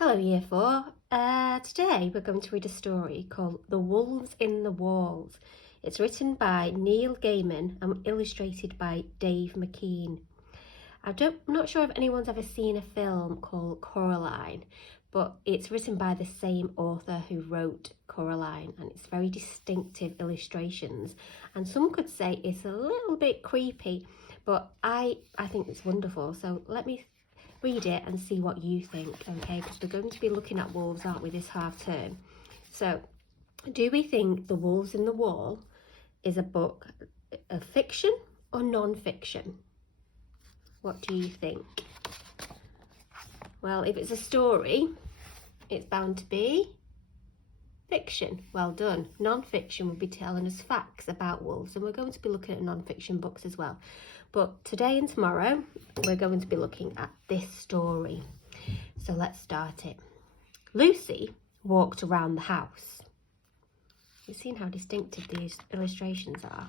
Hello Year 4. Today we're going to read a story called The Wolves in the Walls. It's written by Neil Gaiman and illustrated by Dave McKean. I'm not sure if anyone's ever seen a film called Coraline, but it's written by the same author who wrote Coraline, and it's very distinctive illustrations, and some could say it's a little bit creepy, but I think it's wonderful. So let me read it and see what you think, okay? Because we're going to be looking at wolves, aren't we, this half term? So, do we think The Wolves in the Wall is a book of fiction or non-fiction? What do you think? Well, if it's a story, it's bound to be fiction. Well done. Non-fiction will be telling us facts about wolves, and we're going to be looking at non-fiction books as well. But today and tomorrow, we're going to be looking at this story. So let's start it. Lucy walked around the house. You've seen how distinctive these illustrations are.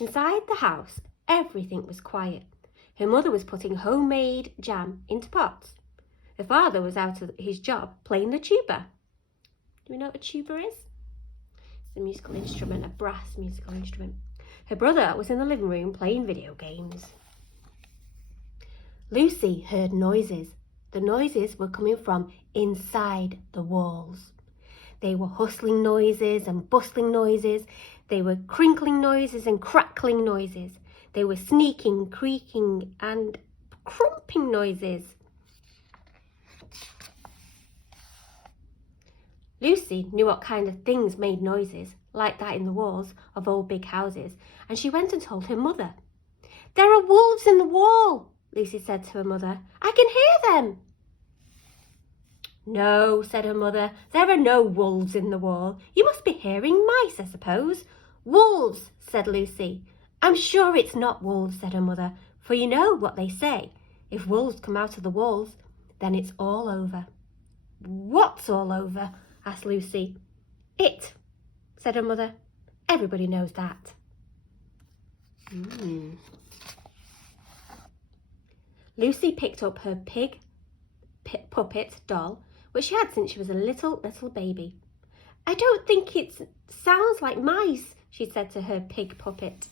Inside the house, everything was quiet. Her mother was putting homemade jam into pots. Her father was out of his job playing the tuba. Do we know what a tuba is? It's a musical instrument, a brass musical instrument. Her brother was in the living room playing video games. Lucy heard noises. The noises were coming from inside the walls. They were hustling noises and bustling noises. They were crinkling noises and crackling noises. They were sneaking, creaking and crumping noises. Lucy knew what kind of things made noises like that in the walls of old big houses, and she went and told her mother. "There are wolves in the wall," Lucy said to her mother. "I can hear them." "No," said her mother, "there are no wolves in the wall. You must be hearing mice, I suppose." "Wolves," said Lucy. "I'm sure it's not wolves," said her mother, "for you know what they say. If wolves come out of the walls, then it's all over." "What's all over?" asked Lucy. "It," said her mother. "Everybody knows that." Lucy picked up her pig puppet doll, which she had since she was a little baby. "I don't think it sounds like mice," she said to her pig puppet.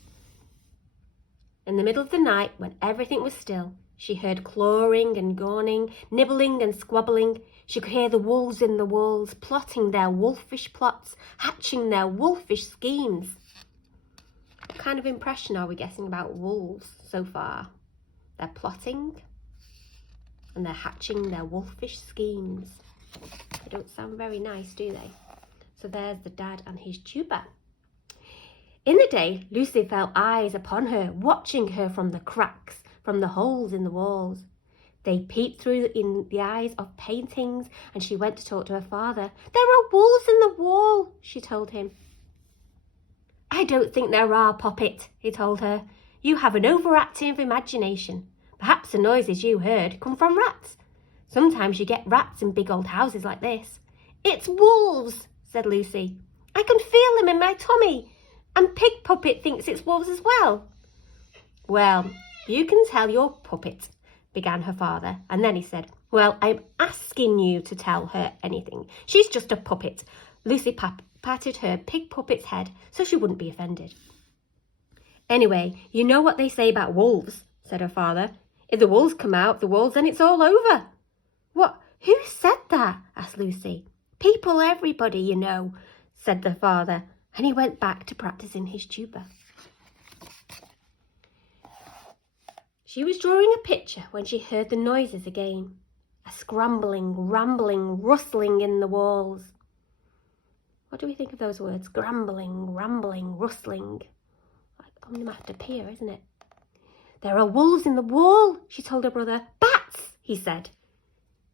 In the middle of the night, when everything was still, she heard clawing and gawning, nibbling and squabbling. She could hear the wolves in the walls plotting their wolfish plots, hatching their wolfish schemes. What kind of impression are we getting about wolves so far? They're plotting and they're hatching their wolfish schemes. They don't sound very nice, do they? So there's the dad and his tuba. In the day, Lucy felt eyes upon her, watching her from the cracks, from the holes in the walls. They peeped through in the eyes of paintings, and she went to talk to her father. "There are wolves in the wall," she told him. "I don't think there are, Poppet," he told her. "You have an overactive imagination. Perhaps the noises you heard come from rats. Sometimes you get rats in big old houses like this." "It's wolves," said Lucy. "I can feel them in my tummy. And Pig Puppet thinks it's wolves as well." "Well, you can tell your puppet," began her father, and then he said, "Well, I'm asking you to tell her anything. She's just a puppet." Lucy patted her pig puppet's head so she wouldn't be offended. "Anyway, you know what they say about wolves," said her father. "If the wolves come out of the walls, then it's all over." "What? Who said that?" asked Lucy. "People, everybody, you know," said the father, and he went back to practicing his tuba. She was drawing a picture when she heard the noises again. A scrambling, rambling, rustling in the walls. What do we think of those words? Scrambling, rambling, rustling. Like onomatopoeia, isn't it? "There are wolves in the wall," she told her brother. "Bats," he said.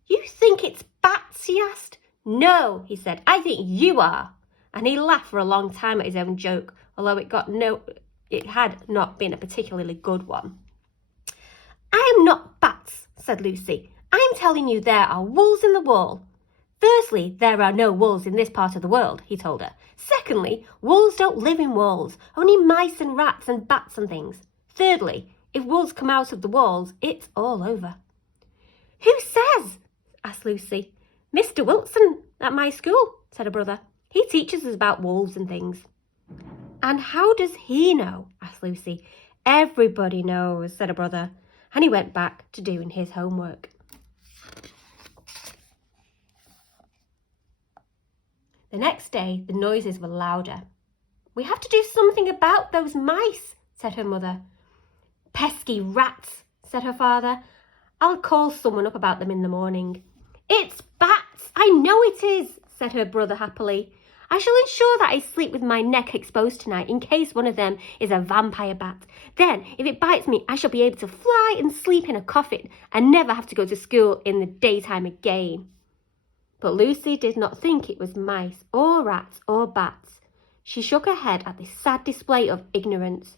"You think it's bats?" he asked. "No," he said. "I think you are." And he laughed for a long time at his own joke, although it had not been a particularly good one. "I am not bats," said Lucy. "I'm telling you there are wolves in the wall." "Firstly, there are no wolves in this part of the world," he told her. "Secondly, wolves don't live in walls, only mice and rats and bats and things. Thirdly, if wolves come out of the walls, it's all over." Who says? Asked Lucy. Mr. Wilson at my school, said her brother. He teaches us about wolves and things. And how does he know? Asked Lucy. Everybody knows, said her brother, and he went back to doing his homework. The next day, the noises were louder. We have to do something about those mice, said her mother. Pesky rats, said her father. I'll call someone up about them in the morning. It's bats, I know it is, said her brother happily. I shall ensure that I sleep with my neck exposed tonight in case one of them is a vampire bat. Then, if it bites me, I shall be able to fly and sleep in a coffin and never have to go to school in the daytime again. But Lucy did not think it was mice or rats or bats. She shook her head at this sad display of ignorance.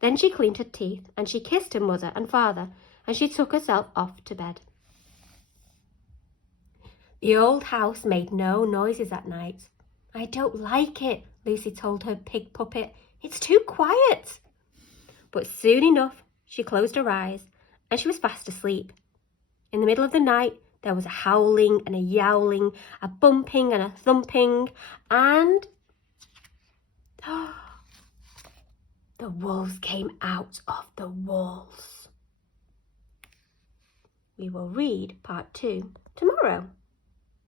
Then she cleaned her teeth and she kissed her mother and father and she took herself off to bed. The old house made no noises at night. I don't like it, Lucy told her pig puppet. It's too quiet. But soon enough, she closed her eyes and she was fast asleep. In the middle of the night, there was a howling and a yowling, a bumping and a thumping, and the wolves came out of the walls. We will read part 2 tomorrow.